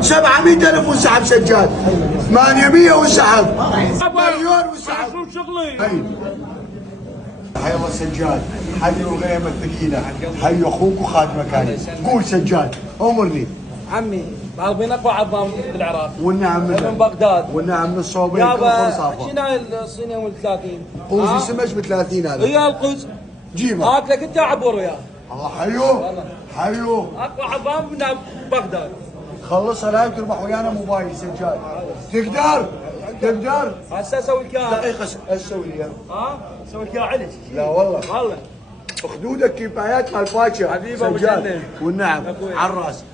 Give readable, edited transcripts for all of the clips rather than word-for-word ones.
700,000 وانسحب سجاد، 800 وانسحب، مليون وانسحب. شو شغلي؟ حي الله سجاد، حي الغيمة الثقيلة، حي اخوك وخادمك هذا. قول سجاد، امرني. عمي طالبين اقوى عظام بالعراق والنعم من بغداد والنعم من الصوبين. يابا شنو هاي الصينيه وال 30 قوس سمج ب 30 هذا. ويا القوس جيبه. اكلك انت عبور وياه. الله حيوه حيوه. اقوى عظام من بغداد. خلصها لا تربح ويانا موبايل سجاد. تقدر هسه اسوي لك اياها. دقيقة اسوي لي اياها. اسوي لك اياها علش. لا والله والله خدودك كفايات مال باكر حبيبي ابو سجاد. جنة. والنعم على الراس.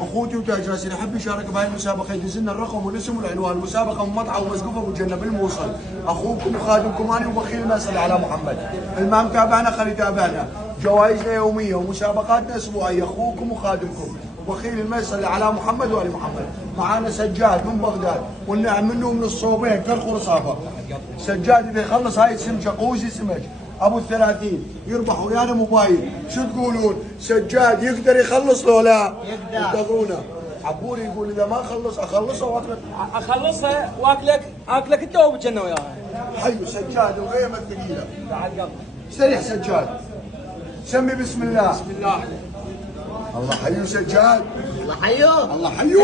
اخوتي وتاج راسي اللي يحب يشارك بهاي المسابقه يدز لنا الرقم والاسم والعنوان. المسابقه من مطعم ومسقوفه ابو جنه بالموصل. اخوكم وخادمكم انا وبخيل ما يصلي على محمد. اللي ما متابعنا خلي يتابعنا. جوائزنا يوميه ومسابقاتنا اسبوعيه. اخوكم وخادمكم وبخيل ما يصلي على محمد وال محمد. معانا سجاد من بغداد والنعم منه من الصوبين كالخ رصافه. سجاد اذا يخلص هاي السمكه قوزي سمك ابو ال30 يربح ويانا موبايل. شو تقولون؟ سجاد يقدر يخلص لو لا؟ يقدر. انتظرونا. عبوري يقول اذا ما خلص اخلصها واكلك. اخلصها واكلك انت وابو جنه وياها. حيو سجاد الغيمه الثقيله. تعال قبل. سريع سجاد. سمي بسم الله. بسم الله. الله حيو سجاد. الله حيوه. الله حيو.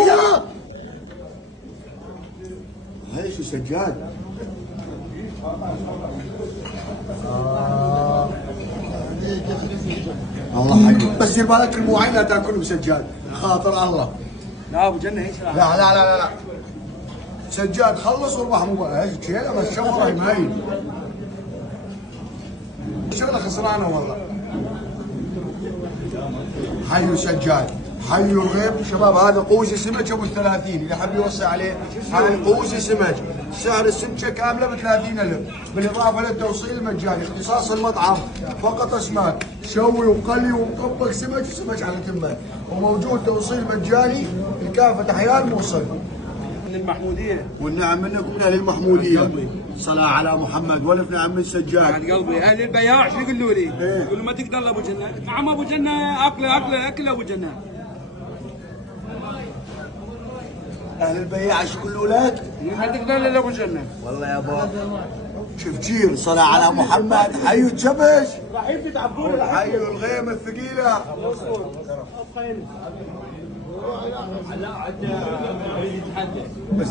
هاي شو سجاد؟ الله حيو. بس دير بالك المواعين لا تاكلهم سجاد خاطر الله. لا ابو جنه ايش لا لا لا لا لا سجاد خلص واربح موبايل. هاي كيله بس شغله يمين. شغله خسرانه والله. حيو سجاد. حيو الغيب شباب. هذا قوزي سمك ابو ال30 اللي حاب يوصي عليه. هذا قوزي سمك سعر السمكه كامله ب 30,000 بالاضافه للتوصيل المجاني. اختصاص المطعم فقط اسماك شوي وقلي ومطبق سمك وسمك على تمه. وموجود توصيل مجاني لكافه احياء الموصل. من المحموديه. والنعم منكم من اهل المحموديه. صلاة على محمد والف نعم من سجاد. بعد قلبي اهل البياع شو يقولوا لي؟ يقولوا ما تقدر لابو جنه. نعم ابو جنه اكله ابو جنه. اهل البياع ايش يقولوا لك؟ ما تقدر الا ابو جنه. والله يا بابا شوف جير. صلاة على محمد. حيو الشبش. راح يتعبون. حيو الغيمة الثقيلة. بس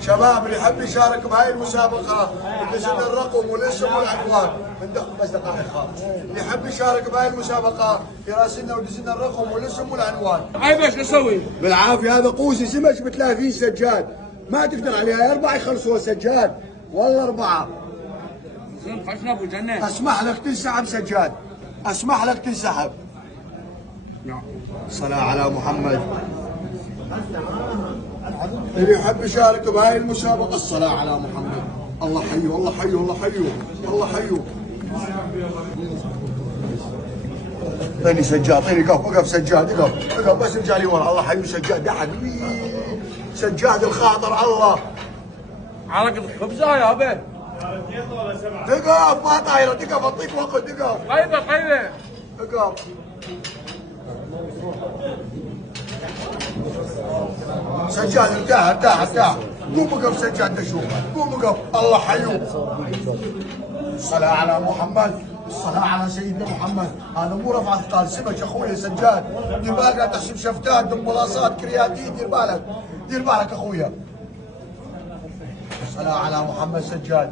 شباب اللي يحب يشارك بهاي المسابقة يدز لنا الرقم والاسم والعنوان. بس دقائق خالص. اللي يحب يشارك بهاي المسابقة يراسلنا ويدز لنا الرقم والاسم والعنوان. هاي ايش نسوي؟ بالعافية. هذا قوسي سمك ب 30 سجاد ما تقدر عليها. 4 يخلصوها سجاد والله 4. خشنا ابو جنه. اسمح لك تنسحب سجاد. اسمح لك تنسحب. صلاة على محمد. اللي يحب يشارك بهاي المسابقة الصلاة على محمد. الله حيو الله حيو الله حيو الله حيو. اعطيني سجاد. اعطيني وقف سجاد. اقف بس ارجع لي ورا. الله حيو سجاد. يا حبيبي سجاد الخاطر الله. عرق خبزه يا ابي. تقف ما طايره. تقف اعطيك وقت. تقف. طيبه. اقف. سجاد ارتاح. قوم اقف سجاد تشوف. قوم اقف. الله حيو. الصلاة على محمد. الصلاة على سيدنا محمد. هذا مو رفع اثقال سمك اخوي سجاد. دير بالك لا تحسب شفتات دمبلاصات كرياتين. دير بالك اخويا. الصلاة على محمد. سجاد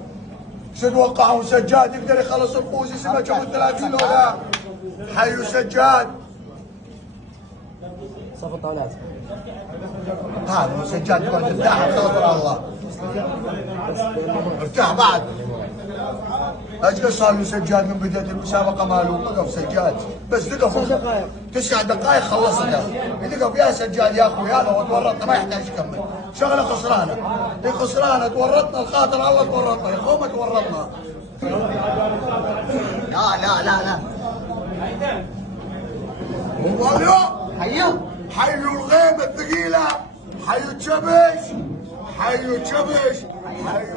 شو توقعون؟ سجاد يقدر يخلص القوزي سمك ابو 30 ولا؟ حيو سجاد. صف الطاولات. هذا سجاد يقعد ارتاح خاطر الله. ارتاح بعد. ايش قد صار له سجاد من بدايه المسابقه ماله؟ وقف سجاد بس دقف 9 دقائق خلصنا. دقف يا سجاد يا اخوي. هذا وتورطنا ما يحتاج يكمل. شغله خسرانه. هي خسرانه. تورطنا الخاطر الله. تورطنا يا اخو ما تورطنا. لا حيو الغيمة الثقيلة. حيو الشبش. حيو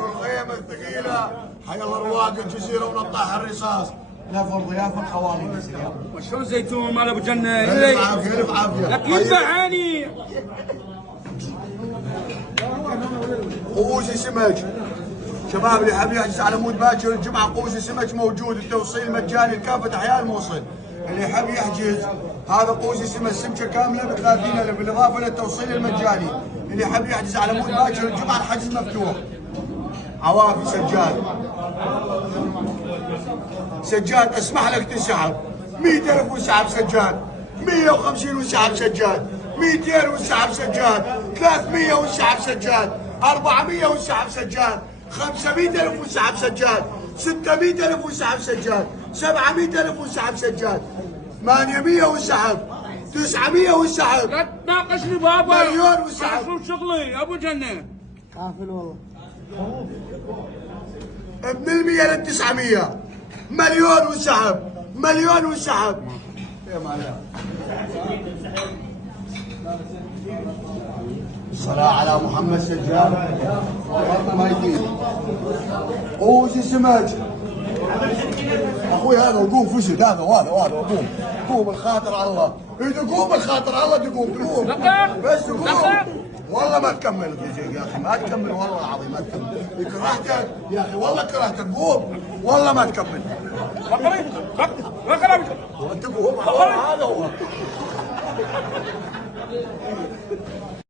الغيمة الثقيلة. حيو الرواق الجزيرة ونطاح الرصاص. لا فرض يا فرض خوالي. وشلون زيتون مال ابو جنه؟ الف عافية. لك ينفع عيني. قوسي سمك. شباب اللي حاب يحجز على مود باكر الجمعه قوسي سمك موجود، التوصيل مجاني لكافه احياء الموصل. اللي حاب يحجز هذا قوسي سمك سمكه كامله ب 30,000 بالاضافه للتوصيل المجاني. اللي حاب يحجز على مود باكر الجمعه الحجز مفتوح. عوافي سجاد. سجاد اسمح لك تسحب 100,000 وسحب سجاد، 150 وسحب سجاد، 200 وسحب سجاد، 300 وسحب سجاد، 400 وسحب سجاد، 500,000 وسحب سجاد، 600,000 وسحب سجاد، 700,000 وسحب سجاد، 800 وسحب، 900 وسحب، لا تناقشني بابا. مليون وسحب. شوف شغلي يا ابو جنه. قافل والله. من 100 لل 900 مليون وسحب، مليون وسحب. يا معلم الصلاة على محمد سجاد ما يطير. قوس سمك اخوي هذا وقوم فسد هذا وهذا قوم قوم الخاطر على الله. اذا قوم الخاطر على الله تقوم بس قوم. والله ما تكمل يا اخي ما تكمل والله العظيم ما تكمل. كرهتك يا اخي والله كرهتك قوم والله ما تكمل. انت قوم هذا هو.